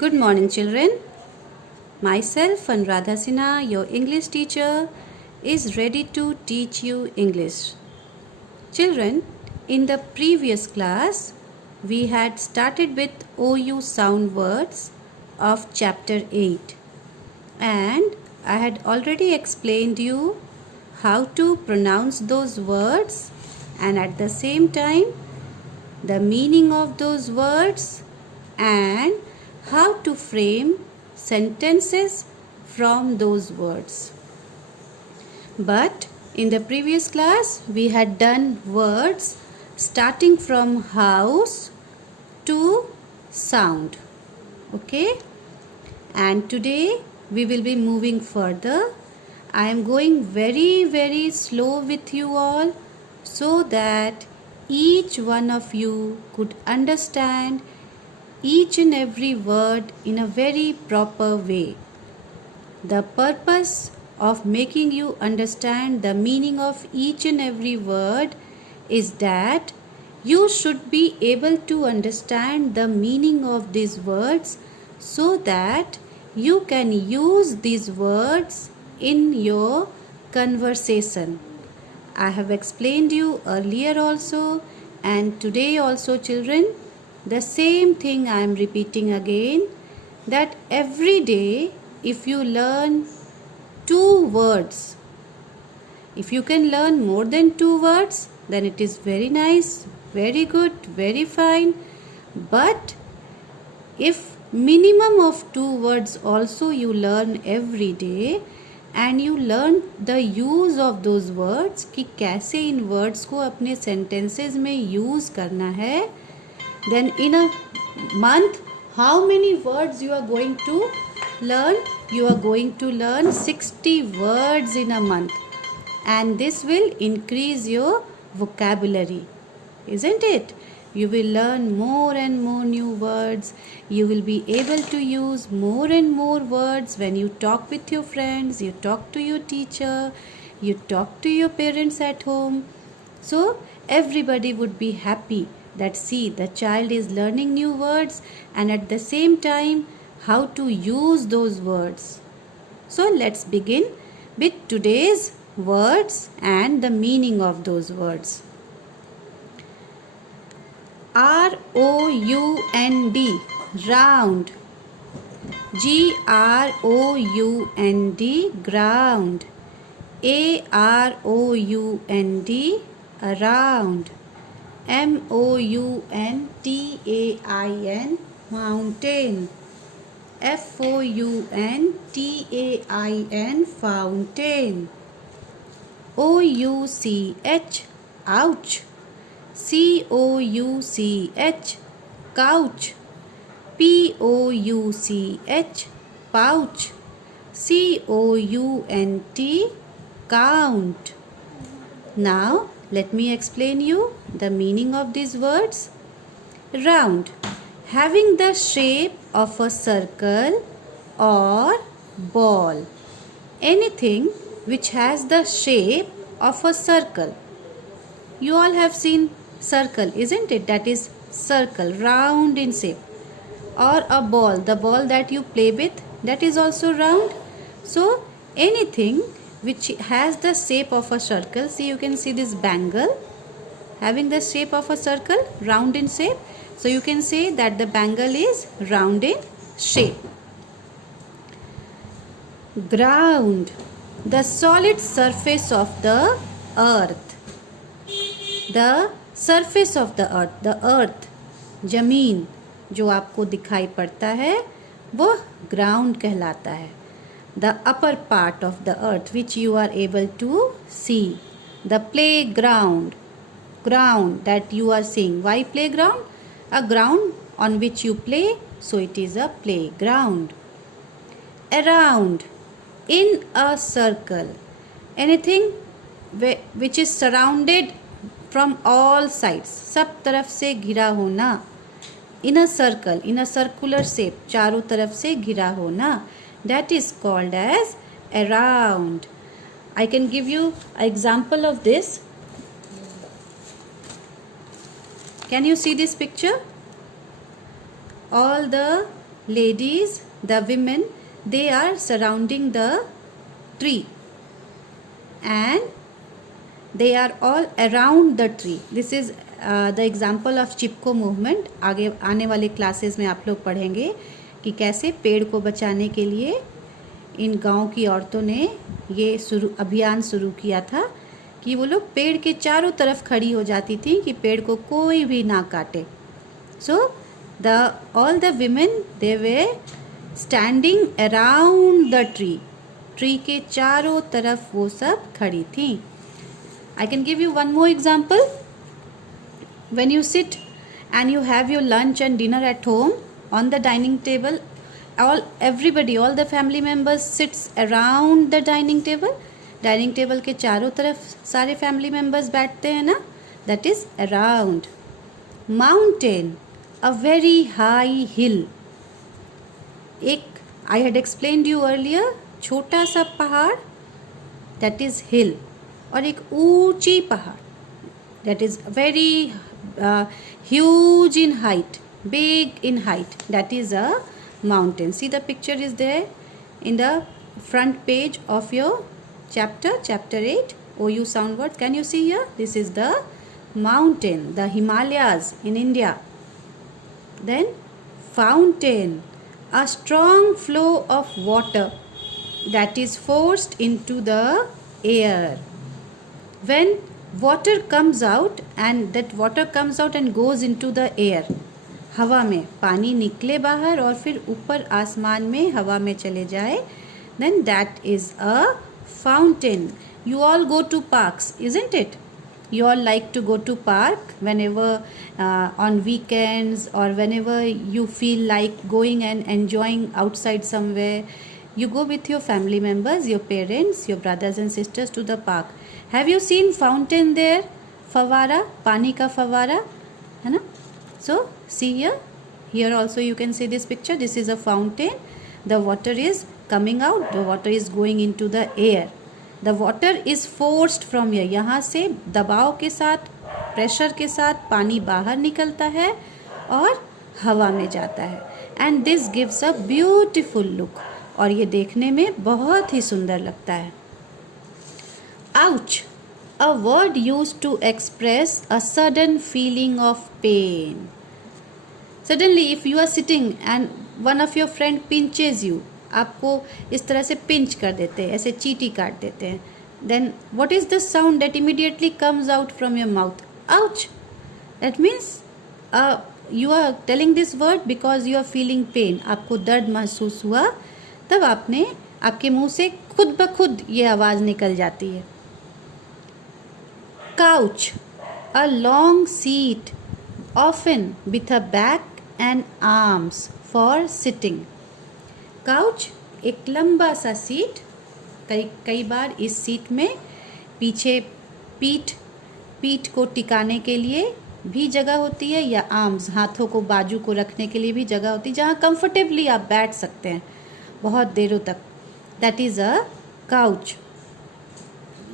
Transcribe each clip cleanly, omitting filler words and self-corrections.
Good morning, children. Myself, Anuradha Sinha, your English teacher, is ready to teach you English. Children, in the previous class, we had started with OU sound words of chapter 8, and I had already explained you how to pronounce those words and at the same time the meaning of those words and how to frame sentences from those words. But in the previous class, we had done words starting from house to sound. Okay? And today we will be moving further. I am going very slow with you all so that each one of you could understand each and every word in a very proper way. The purpose of making you understand the meaning of each and every word is that you should be able to understand the meaning of these words so that you can use these words in your conversation. I have explained you earlier also and today also, children, the same thing I am repeating again, that every day if you learn 2 words, if you can learn more than 2 words, then it is very nice, very good, very fine. But if minimum of 2 words also you learn every day and you learn the use of those words कि कैसे इन words को अपने sentences में use करना है, then in a month how many words you are going to learn? You are going to learn 60 words in a month, and this will increase your vocabulary, isn't it? You will learn more and more new words. You will be able to use more and more words when you talk with your friends, you talk to your teacher, you talk to your parents at home. So everybody would be happy that see the child is learning new words and at the same time how to use those words. So let's begin with today's words and the meaning of those words. R-O-U-N-D, round. G-R-O-U-N-D, ground. A-R-O-U-N-D, around. M-O-U-N-T-A-I-N, mountain. F-O-U-N-T-A-I-N, fountain. O-U-C-H, ouch. C-O-U-C-H, couch. P-O-U-C-H, pouch. C-O-U-N-T, count. Now let me explain you the meaning of these words. Round, having the shape of a circle or ball. Anything which has the shape of a circle. You all have seen circle, isn't it? That is circle, round in shape. Or a ball, the ball that you play with, that is also round. So anything which has the shape of a circle, see, you can see this bangle having the shape of a circle, round in shape. So you can say that the bangle is round in shape. Ground, the solid surface of the earth. The surface of the earth, जमीन जो आपको दिखाई पड़ता है वो ground कहलाता है. The upper part of the earth which you are able to see. The playground, ground that you are seeing. Why playground? A ground on which you play, so it is a playground. Around, in a circle. Anything which is surrounded from all sides, सब तरफ से घिरा होना. In a circle, in a circular shape, चारों तरफ से घिरा होना, that is called as around. I can give you an example of this. Can you see this picture? All the ladies, the women, they are surrounding the tree and they are all around the tree. This is the example of Chipko movement. आगे आने वाले classes में आप लोग पढ़ेंगे कि कैसे पेड़ को बचाने के लिए इन गांव की औरतों ने ये अभियान शुरू किया था कि वो लोग पेड़ के चारों तरफ खड़ी हो जाती थी कि पेड़ को कोई भी ना काटे. सो all the women, they were standing around the tree. Tree के चारों तरफ वो सब खड़ी थी. I can give you one more example. When you sit and you have your lunch and dinner at home on the dining table, all the family members sits around the dining table. Dining table के चारों तरफ सारे family members बैठते हैं ना. That is around. Mountain, a very high hill. एक I had explained you earlier, छोटा सा पहाड़ दैट इज हिल, और एक ऊंची पहाड़ that is very huge in height, big in height, that is a mountain. See, the picture is there in the front page of your chapter 8 OU sound word. Can you see here? This is the mountain, the Himalayas in India. Then fountain, a strong flow of water that is forced into the air. When water comes out and that water comes out and goes into the air, हवा में पानी निकले बाहर और फिर ऊपर आसमान में हवा में चले जाए, then that is a fountain. You all go to parks, isn't it? You all like to go to park whenever on weekends or whenever you feel like going and enjoying outside somewhere. You go with your family members, your parents, your brothers and sisters to the park. Have you seen fountain there? फवारा, पानी का फवारा, है ना? So see here also you can see this picture. This is a fountain. The water is coming out, the water is going into the air. The water is forced from here. यहाँ से दबाव के साथ, pressure के साथ पानी बाहर निकलता है और हवा में जाता है. And this gives a beautiful look. और ये देखने में बहुत ही सुंदर लगता है. Ouch, a word used to express a sudden feeling of pain. Suddenly if you are sitting and one of your friend pinches you, आपको इस तरह से पिंच कर देते हैं, ऐसे चींटी काट देते हैं, then what is the sound that immediately comes out from your mouth? Ouch. That means you are telling this word because you are feeling pain. आपको दर्द महसूस हुआ, तब आपके मुंह से खुद ब खुद ये आवाज़ निकल जाती है. Couch, a long seat, often with a back and arms for sitting. Couch, एक लंबा सा सीट. कई बार इस सीट में पीछे पीठ को टिकाने के लिए भी जगह होती है, या आर्म्स, हाथों को बाजू को रखने के लिए भी जगह होती है, जहाँ कंफर्टेबली आप बैठ सकते हैं बहुत देरों तक. That is a couch.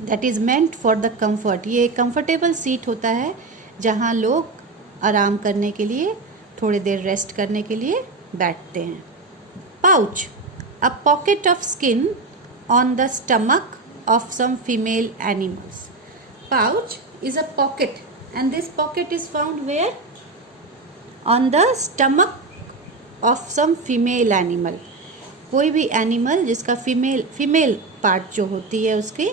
That is meant for the comfort. ये एक कंफर्टेबल सीट होता है जहाँ लोग आराम करने के लिए, थोड़ी देर रेस्ट करने के लिए बैठते हैं. Pouch, a pocket of skin on the stomach of some female animals. Pouch is a pocket, and this pocket is found where? On the stomach of some female animal. कोई भी एनिमल जिसका female part जो होती है उसके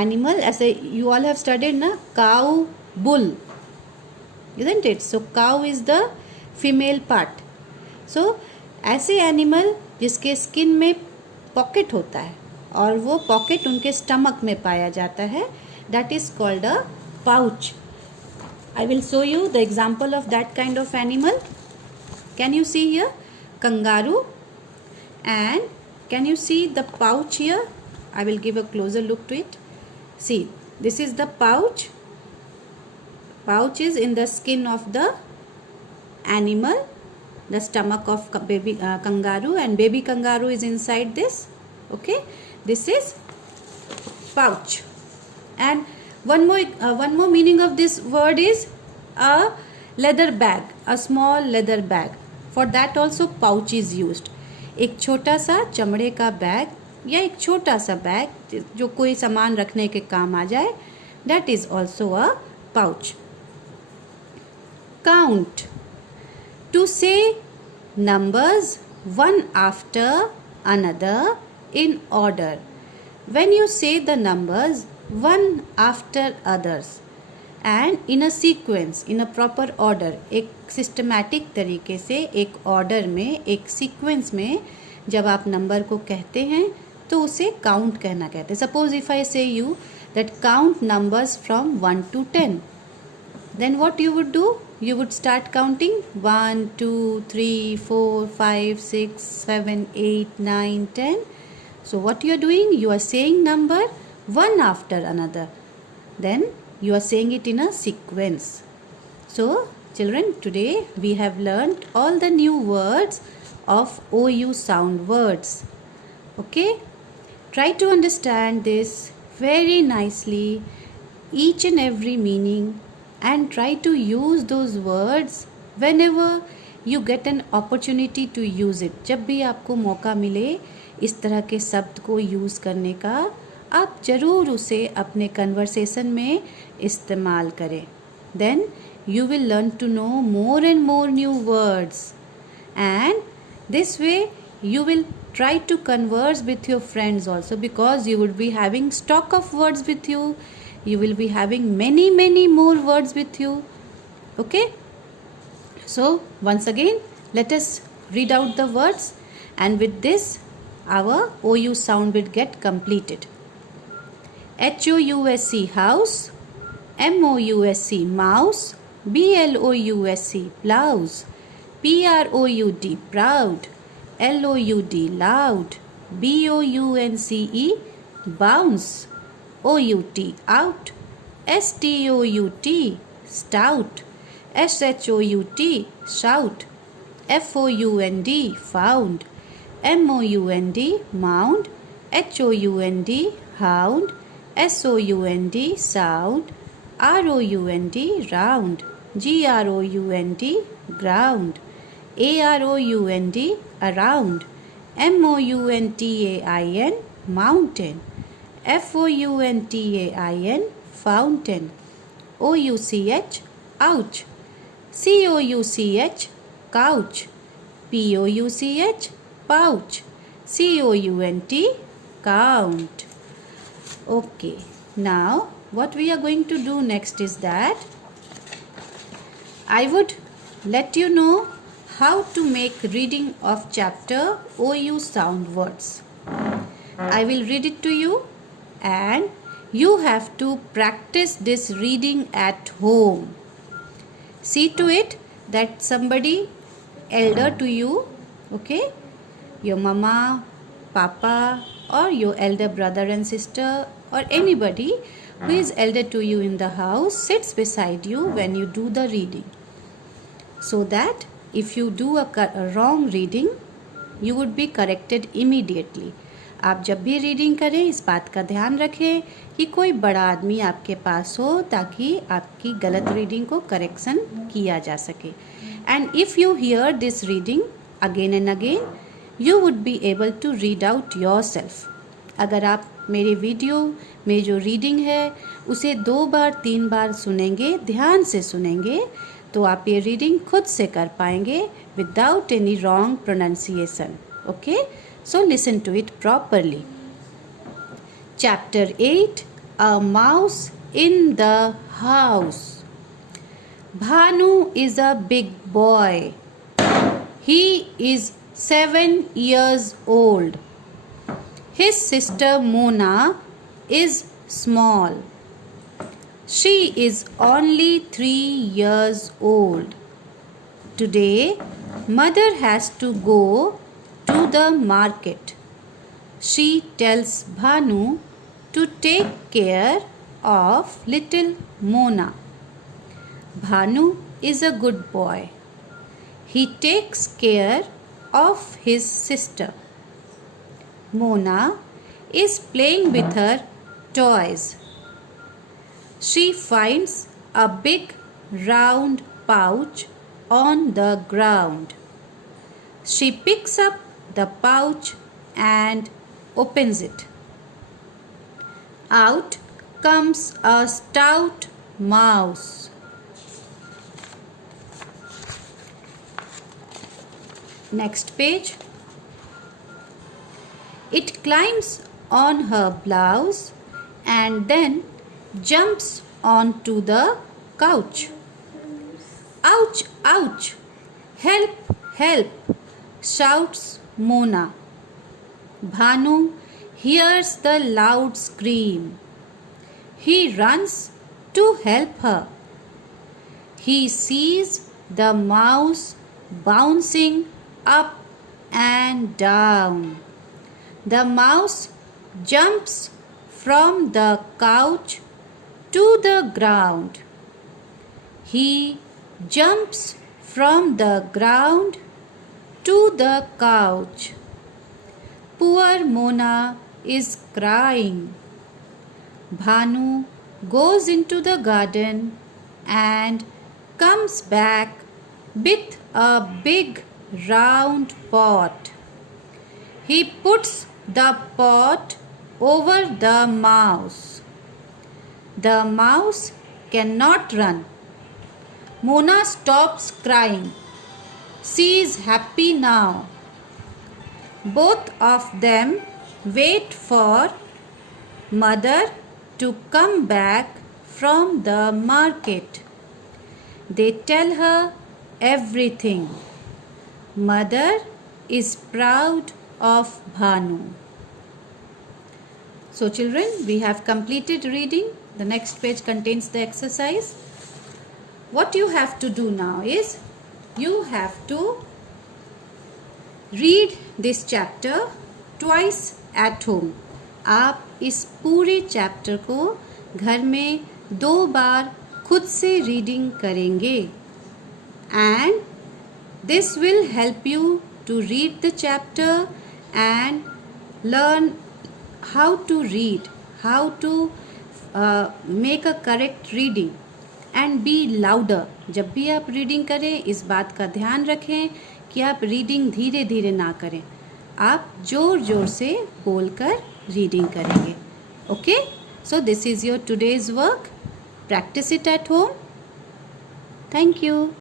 animal, ऐसे you all have studied ना, cow, bull, isn't it? So cow is the female part. So ऐसे एनिमल जिसके स्किन में पॉकेट होता है और वो पॉकेट उनके स्टमक में पाया जाता है, that is called a pouch. I will show you the example of that kind of animal. Can you see here? Kangaroo. And can you see the pouch here? I will give a closer look to it. See, this is the pouch. Pouch is in the skin of the animal, the stomach of baby kangaroo, and baby kangaroo is inside this. Okay, this is pouch. And one more meaning of this word is a leather bag, a small leather bag. For that also pouch is used. एक छोटा सा चमड़े का bag या एक छोटा सा bag जो कोई सामान रखने के काम आ जाए, that is also a pouch. Count. To say numbers one after another in order. When you say the numbers one after others and in a sequence, in a proper order, एक systematic तरीके से, एक order में, एक sequence में जब आप number को कहते हैं तो उसे काउंट कहना कहते हैं. सपोज इफ आई से you that count numbers from 1 to 10, then what you would do? You would start counting 1, 2, 3, 4, 5, 6, 7, 8, 9, 10. So what you are doing? You are saying number one after another. Then you are saying it in a sequence. So children, today we have learned all the new words of OU sound words. Okay? Try to understand this very nicely, each and every meaning, and try to use those words whenever you get an opportunity to use it. जब भी आपको मौका मिले इस तरह के शब्द को यूज़ करने का, आप ज़रूर उसे अपने कन्वर्सेशन में इस्तेमाल करें. Then you will learn to know more and more new words, and this way you will try to converse with your friends also, because you would be having stock of words with you. You will be having many more words with you. Okay? So once again, let us read out the words, and with this our OU sound will get completed. HOUSE house, MOUSE mouse, BLOUSE blouse, PROUD proud, LOUD loud, BOUNCE bounce, OUT out, STOUT stout, SHOUT shout, FOUND found, MOUND mound, HOUND hound, SOUND sound, ROUND round, GROUND ground, AROUND around, MOUNTAIN mountain, FOUNTAIN fountain, OUCH ouch, COUCH couch, POUCH pouch, COUNT count. Okay, now what we are going to do next is that I would let you know how to make reading of chapter OU sound words. I will read it to you, and you have to practice this reading at home. See to it that somebody elder to you, okay, your mama, papa, or your elder brother and sister, or anybody who is elder to you in the house sits beside you when you do the reading, so that if you do a wrong reading, you would be corrected immediately. आप जब भी reading करें इस बात का ध्यान रखें कि कोई बड़ा आदमी आपके पास हो, ताकि आपकी गलत रीडिंग को करेक्शन किया जा सके. And if you hear this reading again and again, you would be able to read out yourself. अगर आप मेरे वीडियो में जो रीडिंग है उसे 2 बार 3 बार सुनेंगे, ध्यान से सुनेंगे, तो आप ये रीडिंग खुद से कर पाएंगे without any wrong pronunciation. Okay, so listen to it properly. Chapter 8, A Mouse in the House. Bhanu is a big boy. He is 7 years old. His sister Mona is small. She is only 3 years old. Today, mother has to go to the market. She tells Bhanu to take care of little Mona. Bhanu is a good boy. He takes care of his sister. Mona is playing with her toys. She finds a big round pouch on the ground. She picks up the pouch and opens it. Out comes a stout mouse. Next page. It climbs on her blouse and then jumps onto the couch. Ouch, ouch! Help, help! Shouts Mona. Bhanu hears the loud scream. He runs to help her. He sees the mouse bouncing up and down. The mouse jumps from the couch to the ground. He jumps from the ground to the couch. Poor Mona is crying. Bhanu goes into the garden and comes back with a big round pot. He puts the pot over the mouse. The mouse cannot run. Mona stops crying. She is happy now. Both of them wait for mother to come back from the market. They tell her everything. Mother is proud of Bhanu. So children, we have completed reading. The next page contains the exercise. What you have to do now is you have to read this chapter twice at home. आप इस पूरे chapter को घर में 2 बार खुद से reading करेंगे. And this will help you to read the chapter and learn how to read, how to make a correct reading and be louder. जब भी आप रीडिंग करें इस बात का ध्यान रखें कि आप रीडिंग धीरे धीरे ना करें. आप जोर जोर से बोलकर रीडिंग करेंगे. Okay? So this is your today's work. Practice it at home. Thank you.